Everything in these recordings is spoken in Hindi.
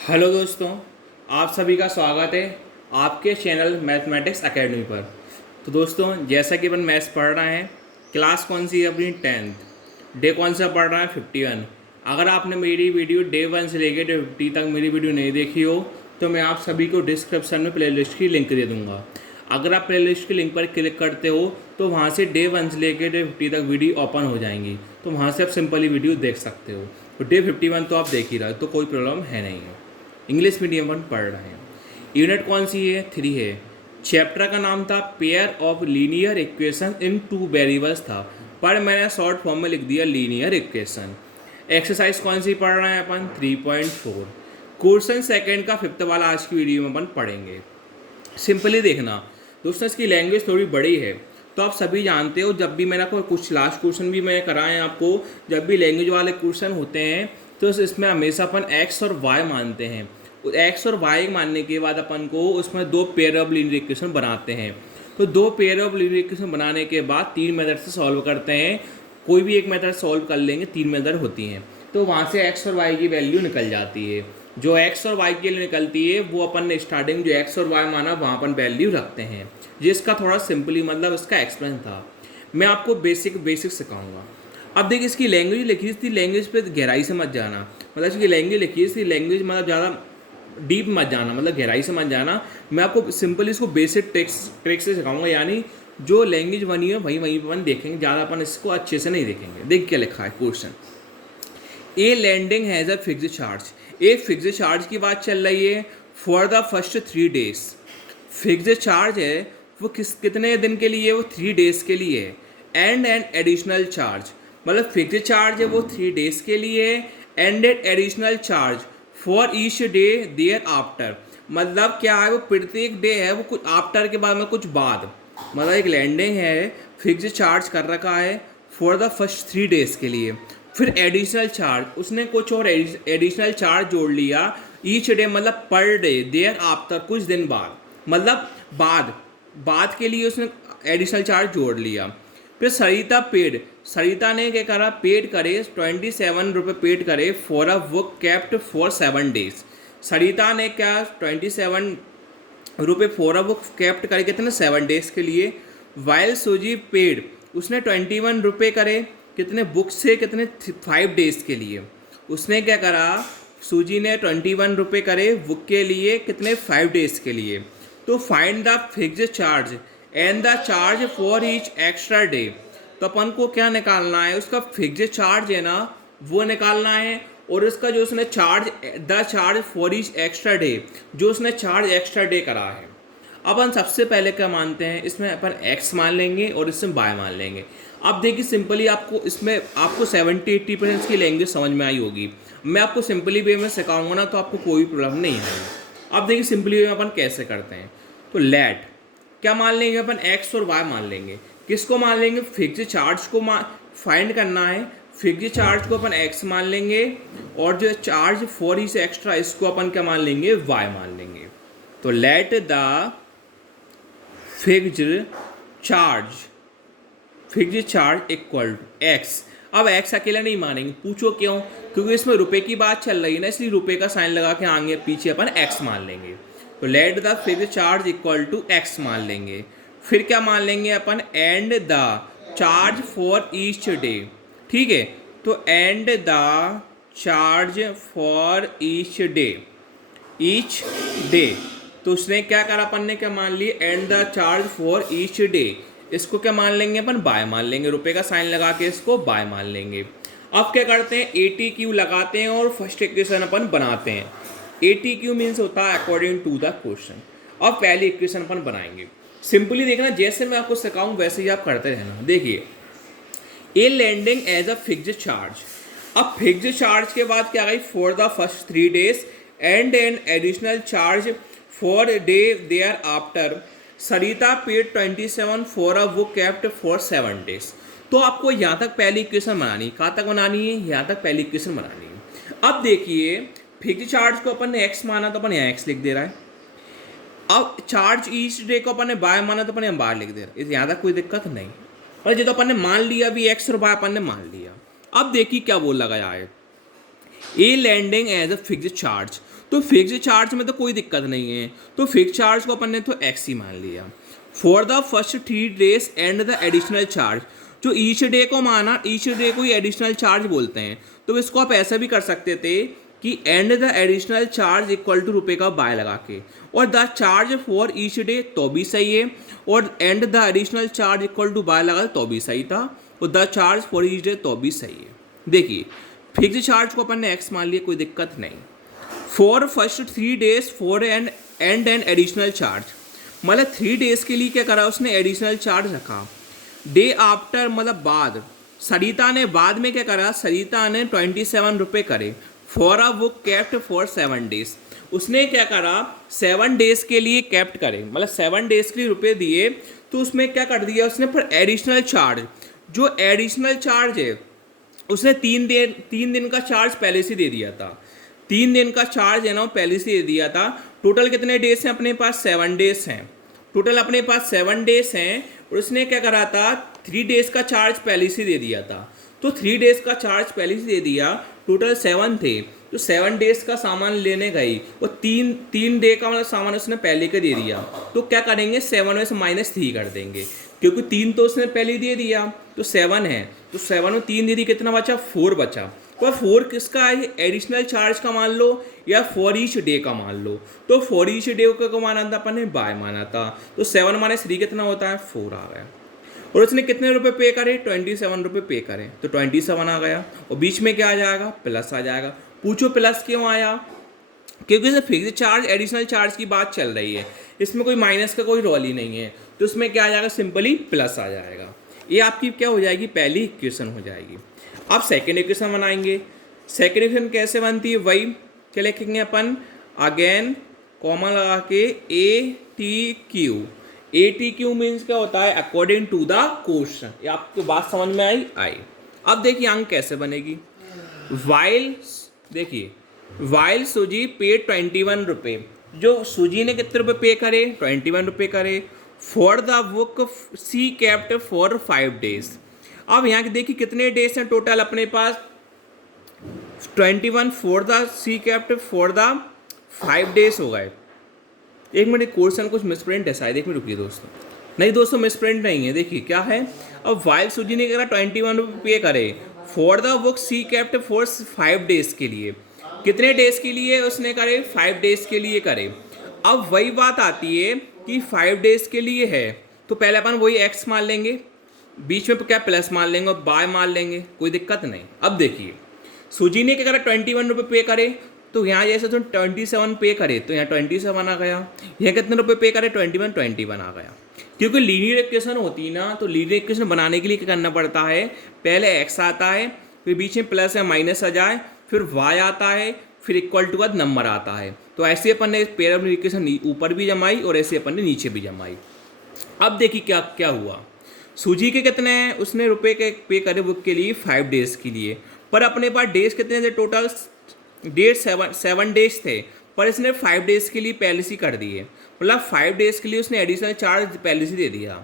हेलो दोस्तों, आप सभी का स्वागत है आपके चैनल मैथमेटिक्स एकेडमी पर। तो दोस्तों, जैसा कि अपन मैथ्स पढ़ रहे हैं, क्लास कौन सी है अपनी 10th, डे कौन सा पढ़ रहा है 51। अगर आपने मेरी वीडियो डे 1 से लेकर डे 50 तक मेरी वीडियो नहीं देखी हो तो मैं आप सभी को डिस्क्रिप्शन में प्लेलिस्ट की लिंक दे दूँगा। अगर आप प्लेलिस्ट की लिंक पर क्लिक करते हो तो वहाँ से डे 1 से लेकर डे 50 तक वीडियो ओपन हो जाएंगी, तो वहाँ से आप सिंपली वीडियो देख सकते हो। तो डे 51 तो आप देख ही रहे हो, तो कोई प्रॉब्लम है नहीं है। इंग्लिश मीडियम पर पढ़ रहे हैं। यूनिट कौन सी है? 3 है। चैप्टर का नाम था pair of linear equation in two variables था, पर मैंने शॉर्ट फॉर्म में लिख दिया लीनियर इक्वेशन। एक्सरसाइज कौन सी पढ़ रहे हैं अपन? 3.4। क्वेश्चन सेकंड का फिफ्थ वाला आज की वीडियो में अपन पढ़ेंगे। सिंपली देखना दोस्तों, इसकी लैंग्वेज थोड़ी बड़ी है, तो आप सभी जानते हो जब भी मैंने कोई कुछ लास्ट क्वेश्चन भी मैंने कराए हैं आपको, जब भी लैंग्वेज वाले क्वेश्चन होते हैं तो इसमें हमेशा अपन एक्स और वाई मानते हैं। एक्स और वाई मानने के बाद अपन को उसमें दो पेयर ऑफ लीनियर इक्वेशन बनाते हैं। तो दो पेयर ऑफ लीनियर इक्वेशन बनाने के बाद तीन मेथड से सॉल्व करते हैं। कोई भी एक मेथड सॉल्व कर लेंगे, तीन मेथड होती हैं, तो वहाँ से एक्स और वाई की वैल्यू निकल जाती है। जो एक्स और वाई के लिए निकलती है वो अपन ने स्टार्टिंग जो एक्स और वाई माना वहाँ अपन वैल्यू रखते हैं, जिसका थोड़ा सिंपली मतलब इसका एक्सप्लेन था। मैं आपको बेसिक सिखाऊंगा। अब देखिए, इसकी लैंग्वेज लिखी थी, लैंग्वेज पे गहराई से मत जाना, मतलब इसकी लैंग्वेज लिखी थी, लैंग्वेज मतलब ज़्यादा डीप मत जाना, मतलब गहराई से मत जाना। मैं आपको सिंपली इसको बेसिक ट्रिक से सिखाऊंगा, यानी जो लैंग्वेज बनी है वहीं अपन देखेंगे, ज़्यादा अपन इसको अच्छे से नहीं देखेंगे। देख क्या लिखा है question. A lending has a fixed charge. एक फिक्स्ड चार्ज की बात चल रही है for the first 3 days. Fixed charge है वो कितने दिन के लिए? वो 3 डेज के लिए है। एंड एन एडिशनल चार्ज, मतलब फिक्स्ड चार्ज है वो 3 डेज के लिए है, and an additional charge for each day thereafter. मतलब क्या है, वो प्रत्येक डे है वो कुछ आफ्टर के बाद में कुछ बाद, मतलब एक लैंडिंग है, फिक्स्ड चार्ज कर रखा है फॉर द फर्स्ट 3 डेज के लिए। फिर एडिशनल चार्ज उसने कुछ और एडिशनल चार्ज जोड़ लिया ईच डे, मतलब पर डे, देयर आफ्टर कुछ दिन बाद, मतलब बाद के लिए उसने एडिशनल चार्ज जोड़ लिया। फिर सरिता ने क्या करा? पेड करे 27 रुपये पेड करे for a book kept for 7 days. Sarita ने क्या 27 रुपये फॉर अ बुक केप्ट करे कितने? 7 डेज के लिए। वाइल सुजी पेड, उसने 21 रुपये करे कितने? बुक से कितने? 5 डेज के लिए। उसने क्या करा? सूजी ने 21 रुपये करे बुक के लिए कितने? 5 डेज के लिए। तो find the fixed charge and the charge for each extra day. तो अपन को क्या निकालना है? उसका फिक्स्ड चार्ज है ना वो निकालना है, और उसका जो उसने charge, the charge for each extra day, जो उसने चार्ज एक्स्ट्रा डे करा है। अपन सबसे पहले क्या मानते हैं? इसमें अपन x मान लेंगे और इसमें y मान लेंगे। अब देखिए सिंपली आपको इसमें आपको 70-80% की लैंग्वेज समझ में आई होगी। मैं आपको सिंपली वे में सिखाऊंगा ना तो आपको कोई प्रॉब्लम नहीं आएगी। अब देखिए सिंपली वे में अपन कैसे करते हैं। तो लेट क्या मान लेंगे अपन? x और y मान लेंगे। किसको मान लेंगे? फिक्स्ड चार्ज को फाइंड करना है। फिक्स्ड चार्ज को अपन x मान लेंगे, और जो चार्ज फॉर इस एक्स्ट्रा इसको अपन क्या मान लेंगे? y मान लेंगे। तो let the fixed charge equal to x. अब एक्स अकेला नहीं मानेंगे, पूछो क्यों? क्योंकि इसमें रुपए की बात चल रही है ना, इसलिए रुपए का साइन लगा के आगे पीछे अपन एक्स मान लेंगे। तो let the fixed charge equal to X मान लेंगे। फिर क्या मान लेंगे अपन? And the charge for each day. ठीक है, तो and the charge for each day. तो उसने क्या करा? अपन ने क्या मान लिया? And the charge for each day. इसको क्या मान लेंगे अपन? बाय मान लेंगे, रुपए का साइन लगा के इसको बाय मान लेंगे। अब क्या करते हैं? ATQ लगाते हैं और फर्स्ट इक्वेशन अपन बनाते हैं। ATQ मीन्स होता है अकॉर्डिंग टू द क्वेश्चन। अब पहली इक्वेशन अपन बनाएंगे। सिंपली देखना, जैसे मैं आपको सिखाऊं वैसे ही आप करते रहना। देखिए, a landing as a fixed charge. अब फिक्स्ड चार्ज के बाद क्या गई? For the first 3 days and an additional charge for day thereafter. Sarita paid 27 for a book kept for 7 days. तो आपको यहाँ तक पहली इक्वेशन बनानी है। कहाँ तक बनानी है? यहाँ तक पहली इक्वेशन बनानी है। अब देखिए, फिक्स्ड चार्ज को अपन ने x माना तो अपन यहाँ x लिख दे रहा है। अब चार्ज ईच डे को अपन ने बाय माना तो अपन यहाँ बाय लिख दे रहा है। यहाँ तक कोई दिक्कत नहीं, और ये तो अपन ने मान लिया, अभी x और y अपन ने मान लिया। अब देखिए क्या बोल लगा है, a landing as a fixed charge. तो फिक्स्ड चार्ज में तो कोई दिक्कत नहीं है, तो फिक्स्ड चार्ज को अपन ने तो एक्स ही मान लिया। For the first 3 days and the additional charge, जो ईच डे को माना, ईच डे को ही एडिशनल चार्ज बोलते हैं, तो इसको आप ऐसा भी कर सकते थे कि and the additional charge equal to रुपये का बाय लगा के, और the charge for each day तो भी सही है, और and the additional charge equal to बाय लगा तो भी सही था, और the charge for each day तो भी सही है। देखिए फिक्स चार्ज को अपन ने एक्स मान लिया, कोई दिक्कत नहीं। For first 3 days for and and additional charge, मतलब 3 डेज के लिए क्या करा उसने, एडिशनल चार्ज रखा। डे आफ्टर मतलब बाद, सरिता ने बाद में क्या करा, सरिता ने 27 रुपये करे for a book kept for 7 days. उसने क्या करा, 7 डेज के लिए कैप्ट करे, मतलब 7 डेज के लिए रुपये दिए, तो उसमें क्या कर दिया उसने, पर एडिशनल चार्ज, जो एडिशनल चार्ज है उसने 3 दिन का चार्ज पहले से दे दिया था। 3 दिन का चार्ज है ना पहले से दे दिया था। टोटल कितने डेज हैं अपने पास, 7 डेज हैं। टोटल अपने पास 7 डेज हैं, और उसने क्या करा था, 3 डेज का चार्ज पहले से दे दिया था। तो 3 डेज का चार्ज पहले से दे दिया, टोटल 7 थे, तो 7 डेज का सामान लेने गई, और तीन डे का मतलब सामान उसने पहले का दे दिया। तो क्या करेंगे, 7 में से -3 कर देंगे, क्योंकि 3 तो उसने पहले दे दिया, तो 7 है, तो 7 में 3 दे दी, कितना बचा, 4 बचा। तो 4 किसका है, एडिशनल चार्ज का मान लो या फॉर ईच डे का मान लो। तो फॉर ईच डे को माना था अपन ने, बाय माना था, तो 7 - 3 कितना होता है, 4 आ गया। और उसने कितने रुपए पे करे, 27 रुपये पे करे, तो 27 आ गया, और बीच में क्या आ जाएगा, प्लस आ जाएगा। पूछो प्लस क्यों आया, क्योंकि इसे फिक्स चार्ज एडिशनल चार्ज की बात चल रही है, इसमें कोई माइनस का कोई रोल ही नहीं है, तो उसमें क्या आ जाएगा, सिंपली प्लस आ जाएगा। ये आपकी क्या हो जाएगी, पहली इक्वेशन हो जाएगी। अब सेकेंड इक्वेशन बनाएंगे। सेकेंड इक्वेशन कैसे बनती है, वही क्या लिखेंगे अपन, अगेन कॉमा लगा के ATQ। ATQ मीन्स क्या होता है, अकॉर्डिंग टू द क्वेश्चन। ये आपको बात समझ में आई। अब देखिए अंक कैसे बनेगी। वाइल, देखिए वाइल सुजी पे 21 रुपये, जो सुजी ने कितने रुपये पे करे, 21 रुपये करे, for the book she kept for 5 days. अब यहाँ के देखिए कितने डेज हैं टोटल अपने पास, 21 for the she kept for the 5 days हो गए। एक मिनट, क्वेश्चन कुछ मिसप्रिंट है शायद, एक मिनट रुकिए दोस्तों। नहीं दोस्तों, मिसप्रिंट नहीं है, देखिए क्या है। अब वाइल सुजी ने करा 21 रुपये पे करे for the book she kept for 5 days के लिए, कितने डेज के लिए उसने करे, 5 डेज के लिए करे। अब वही बात आती है कि 5 डेज के लिए है, तो पहले अपन वही एक्स मान लेंगे, बीच में क्या प्लस मान लेंगे और बाय मान लेंगे, कोई दिक्कत नहीं। अब देखिए सुजी ने क्या करा, 21 रुपये पे करे, तो यहाँ जैसे तो 27 पे करे, तो यहाँ 27 आ गया। यहाँ कितने रुपये पे करे, 21 आ गया। क्योंकि लीनियर इक्वेशन होती है ना, तो लीनियर इक्वेशन बनाने के लिए क्या करना पड़ता है, पहले एक्स आता है, फिर बीच में प्लस या माइनस आ जाए, फिर वाई आता है, फिर इक्वल टू का नंबर आता है। तो ऐसे अपन ने पैराबोलिक इक्वेशन ऊपर भी जमाई और ऐसे अपन ने नीचे भी जमाई। अब देखिए क्या क्या हुआ, सूजी के कितने हैं, उसने रुपए के पे करे बुक के लिए 5 डेज के लिए, पर अपने पास डेज कितने थे, टोटल डेज 7 डेज थे, पर इसने 5 डेज के लिए पहले से कर दिए, मतलब 5 डेज के लिए उसने एडिशनल चार्ज पहले से दे दिया।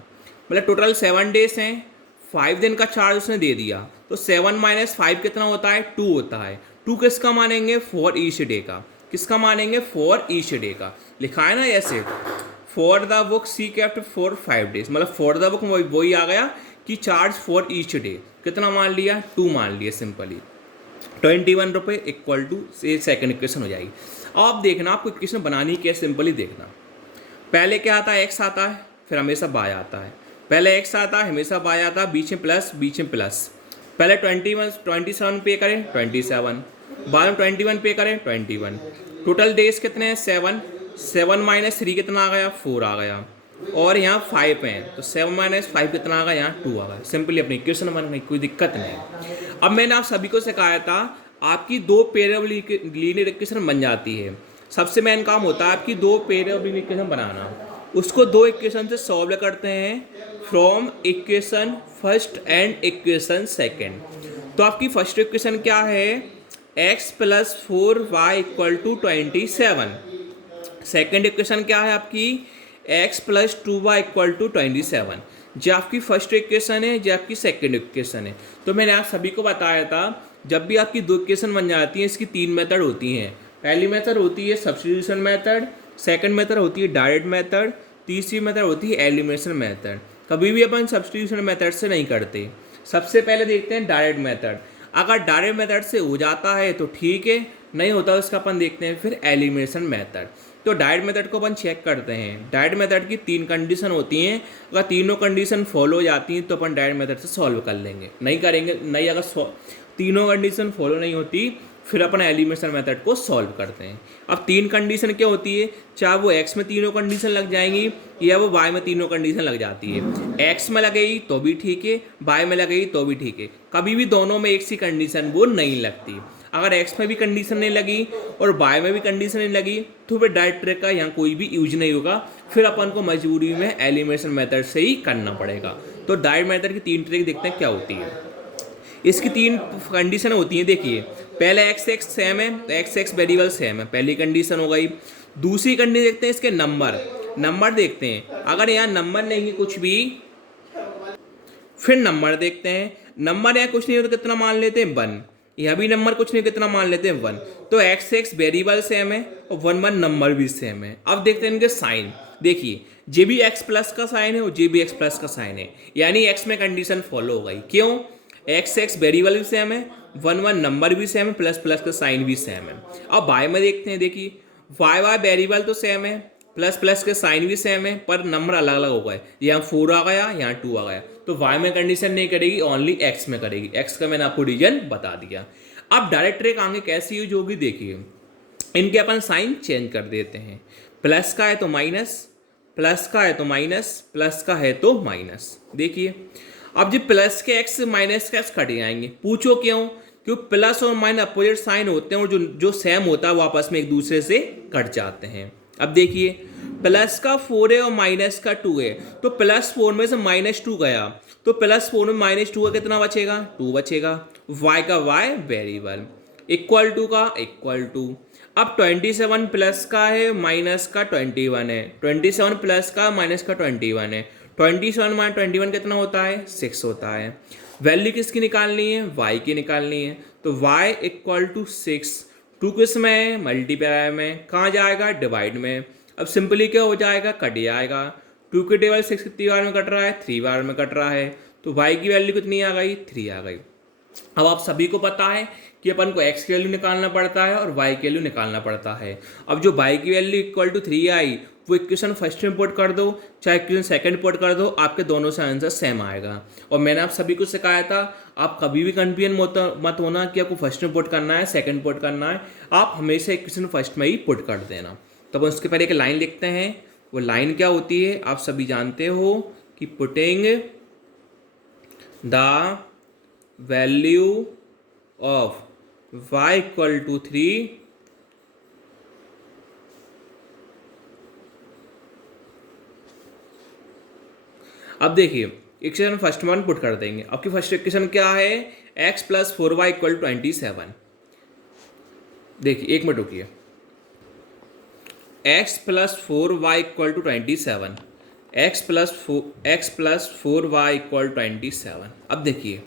मतलब टोटल 7 डेज हैं, 5 दिन का चार्ज उसने दे दिया, तो 7 - 5 कितना होता है, 2 होता है। 2 किसका मानेंगे, फॉर ईच डे का, किसका मानेंगे, फॉर ईच डे का। लिखा है ना ऐसे, for the book she kept for 5 days, मतलब फॉर द बुक वही आ गया कि चार्ज फॉर ईच डे कितना मान लिया, 2 मान लिया सिंपली। 21 रुपये इक्वल टू से सेकेंड इक्वेशन हो जाएगी। अब आप देखना, आपको इक्वेशन बनानी क्या, सिंपली देखना। पहले क्या आता है, एक्स आता है, फिर हमेशा बाय आता है। पहले एक्स आता है, हमेशा बाय आता है, बीच में प्लस, बीच में प्लस। पहले 27 पे करें 27, बाद में 21 पे करें 21। टोटल डेज कितने हैं, 7 - 3 कितना आ गया, 4 आ गया, और यहाँ 5 हैं, तो 7 - 5 कितना आ गया, यहाँ 2 आ गया। सिंपली अपनी इक्वेशन बन गई, कोई दिक्कत नहीं। अब मैंने आप सभी को सिखाया था, आपकी 2 पैराबोलिक लीनियर इक्वेशन बन जाती है। सबसे मेन काम होता है आपकी 2 पैराबोलिक इक्वेशन बनाना, उसको 2 इक्वेशन से सॉल्व करते हैं from equation first and equation second. तो आपकी फर्स्ट इक्वेशन क्या है, x + 4y = 27। सेकेंड इक्वेशन क्या है आपकी, x + 2y = 27। जो आपकी फर्स्ट इक्वेशन है, जो आपकी सेकेंड इक्वेशन है। तो मैंने आप सभी को बताया था, जब भी आपकी दो इक्वेशन बन जाती हैं, इसकी तीन मेथड होती हैं। पहली मेथड होती है सब्स्टिट्यूशन मेथड, सेकंड मेथड होती है डायरेक्ट मेथड, तीसरी मेथड होती है एलिमिनेशन मेथड। कभी भी अपन सब्स्टिट्यूशन मेथड से नहीं करते। सबसे पहले देखते हैं डायरेक्ट मेथड। अगर डायरेक्ट मेथड से हो जाता है तो ठीक है, नहीं होता तो उसका अपन देखते हैं फिर एलिमिनेशन मेथड। तो डायरेक्ट मेथड को अपन चेक करते हैं। डायरेक्ट मेथड की तीन कंडीशन होती हैं, अगर तीनों कंडीशन फॉलो हो जाती हैं तो अपन डायरेक्ट मेथड से सॉल्व कर लेंगे। नहीं करेंगे नहीं, अगर तीनों कंडीशन फॉलो नहीं होती फिर अपन एलिमिनेशन मेथड को सॉल्व करते हैं। अब तीन कंडीशन क्या होती है, चाहे वो एक्स में तीनों कंडीशन लग जाएंगी या वो वाई में तीनों कंडीशन लग जाती है। एक्स में लगेगी तो भी ठीक है, वाई में लगेगी तो भी ठीक है, कभी भी दोनों में एक सी कंडीशन वो नहीं लगती। अगर एक्स में भी कंडीशन नहीं लगी और वाई में भी कंडीशन नहीं लगी तो फिर डायरेक्ट ट्रिक का यहाँ कोई भी यूज नहीं होगा, फिर अपन को मजबूरी में एलिमिनेशन मेथड से ही करना पड़ेगा। तो डायरेक्ट मेथड की तीन ट्रिक देखते हैं क्या होती है। इसकी तीन कंडीशन होती हैं, देखिए पहले एक्स एक्स सेम है तो एक्स एक्स वेरिएबल सेम है, पहली कंडीशन हो गई। दूसरी कंडीशन देखते हैं इसके नंबर देखते हैं। अगर यहाँ नंबर नहीं है कुछ भी, फिर नंबर देखते हैं। नंबर यहाँ कुछ नहीं हो तो कितना मान लेते हैं 1, यहाँ भी नंबर कुछ नहीं कितना मान लेते हैं 1। तो एक्स एक्स वेरिएबल सेम है और 1 1 नंबर भी सेम है। अब देखते हैं इनके साइन। देखिए जे भी एक्स प्लस का साइन है और जे भी एक्स प्लस का साइन है, यानी एक्स में कंडीशन फॉलो हो गई। क्यों, एक्स एक्स वेरिएबल भी सेम है, 1 1 नंबर भी सेम है, प्लस प्लस का साइन भी सेम है। अब वाई में देखते हैं, देखिए वाई वाई वेरिएबल तो सेम है, प्लस प्लस के साइन भी सेम है, पर नंबर अलग अलग हो गए। यहाँ 4 आ गया, यहाँ 2 आ गया। तो वाई में कंडीशन नहीं करेगी, ओनली एक्स में करेगी। एक्स का मैंने आपको रीजन बता दिया। अब डायरेक्ट ट्रिक आगे कैसी यूज होगी, देखिए इनके अपन साइन चेंज कर देते हैं। प्लस का है तो माइनस, प्लस का है तो माइनस, प्लस का है तो माइनस। देखिए अब जी प्लस के एक्स माइनस के एक्स कट जाएंगे। पूछो क्यों, क्योंकि प्लस और माइनस अपोजिट साइन होते हैं और जो जो सेम होता है वो आपस में एक दूसरे से कट जाते हैं। अब देखिए प्लस का 4 है और माइनस का 2 है, तो प्लस 4 में से माइनस 2 गया तो प्लस 4 में माइनस 2 का कितना बचेगा, 2 बचेगा। वाई का वाई वेरिएबल इक्वल टू का इक्वल टू। अब 27 प्लस का है माइनस का 21 है, 27 प्लस का माइनस का 21 है, 27 माइनस 21 कितना होता है, 6 होता है। वैल्यू किसकी निकालनी है, y की निकालनी है। तो y इक्वल टू 6, 2 किस में है, मल्टीप्लाई में, कहाँ जाएगा, डिवाइड में। अब सिंपली क्या हो जाएगा, कट जाएगा। 2 के टेबल 6 कितनी बार में कट रहा है, 3 बार में कट रहा है। तो y की वैल्यू कितनी आ गई, 3 आ गई। अब आप सभी को पता है कि अपन को x की वैल्यू निकालना पड़ता है और y की वैल्यू निकालना पड़ता है। अब जो y की वैल्यू इक्वल टू 3 आई वो इक्वेशन फर्स्ट में पुट कर दो चाहे इक्वेशन सेकंड पुट कर दो, आपके दोनों से आंसर सेम आएगा। और मैंने आप सभी को सिखाया था आप कभी भी कन्फ्यूजन मत होना कि आपको फर्स्ट में पुट करना है सेकंड पुट करना है, आप हमेशा इक्वेशन फर्स्ट में ही पुट कर देना। तब उसके पहले एक लाइन लिखते हैं। वो लाइन क्या होती है आप सभी जानते हो कि putting the value of y equal to 3 अब देखिए इक्वेशन फर्स्ट वन पुट कर देंगे। आपकी फर्स्ट इक्वेशन क्या है, x plus 4y equal to 27। देखिए एक मिनट रुकिए, x plus 4y equal to 27, x plus 4y equal 27। अब देखिए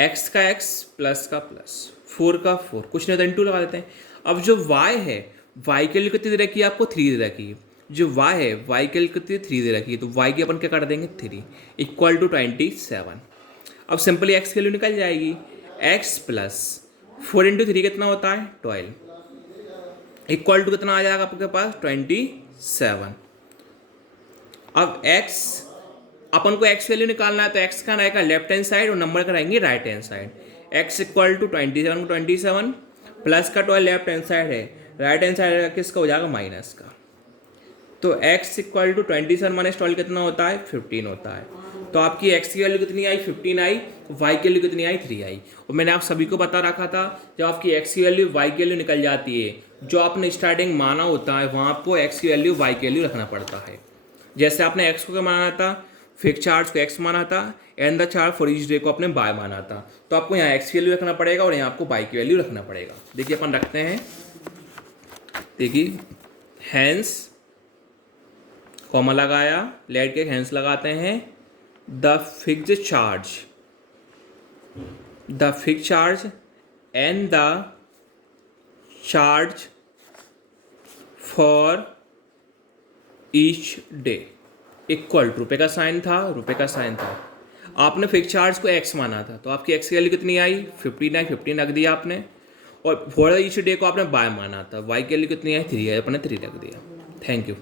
x का x प्लस का प्लस 4 का 4, कुछ नहीं होता 2 लगा देते हैं। अब जो y है y के लिए कितनी दे रखी है, आपको 3 दे रखी है। जो y है y के लिए कितनी 3 दे रखी है, तो y की अपन क्या कर देंगे 3 इक्वल टू 27। अब सिंपली x की वैल्यू निकल जाएगी, x प्लस 4 इंटू 3 कितना होता है 12 इक्वल टू कितना आ जाएगा आपके पास 27। अब x अपन को x वैल्यू निकालना है तो x का रहेगा लेफ्ट हैंड साइड और नंबर का रहेंगे right hand side. x equal to 27 को 27 प्लस का 12 लेफ्ट हैंड साइड है, राइट हैंड साइड किसका हो जाएगा माइनस का। तो x इक्वल टू 27 माइनस 12 कितना होता है 15 होता है। तो आपकी x की वैल्यू कितनी आई 15 आई, y की वैल्यू कितनी आई 3 आई। और मैंने आप सभी को बता रखा था जब आपकी x की वैल्यू y की वैल्यू निकल जाती है, जो आपने स्टार्टिंग माना होता है वहाँ आपको x की वैल्यू y की वैल्यू रखना पड़ता है। जैसे आपने x को क्या माना था, फिक्स चार्ज को x माना था, and the charge for each day को आपने y माना था। तो आपको यहाँ x की वैल्यू रखना पड़ेगा और यहाँ आपको y की वैल्यू रखना पड़ेगा। देखिए अपन रखते हैं, देखिए हैंस कॉमा लगाया, लेट के हैंस लगाते हैं, the fixed charge and the charge for each day equal to, रुपये का साइन था, रुपये का साइन था, आपने फिक्स चार्ज को एक्स माना था, तो आपकी एक्स की वैल्यू कितनी आई 15 आई, 15 रख दिया आपने, और फॉर ईच डे को आपने वाई माना था, वाई की वैल्यू कितनी आई 3 आई, अपने 3 रख दिया। Thank you.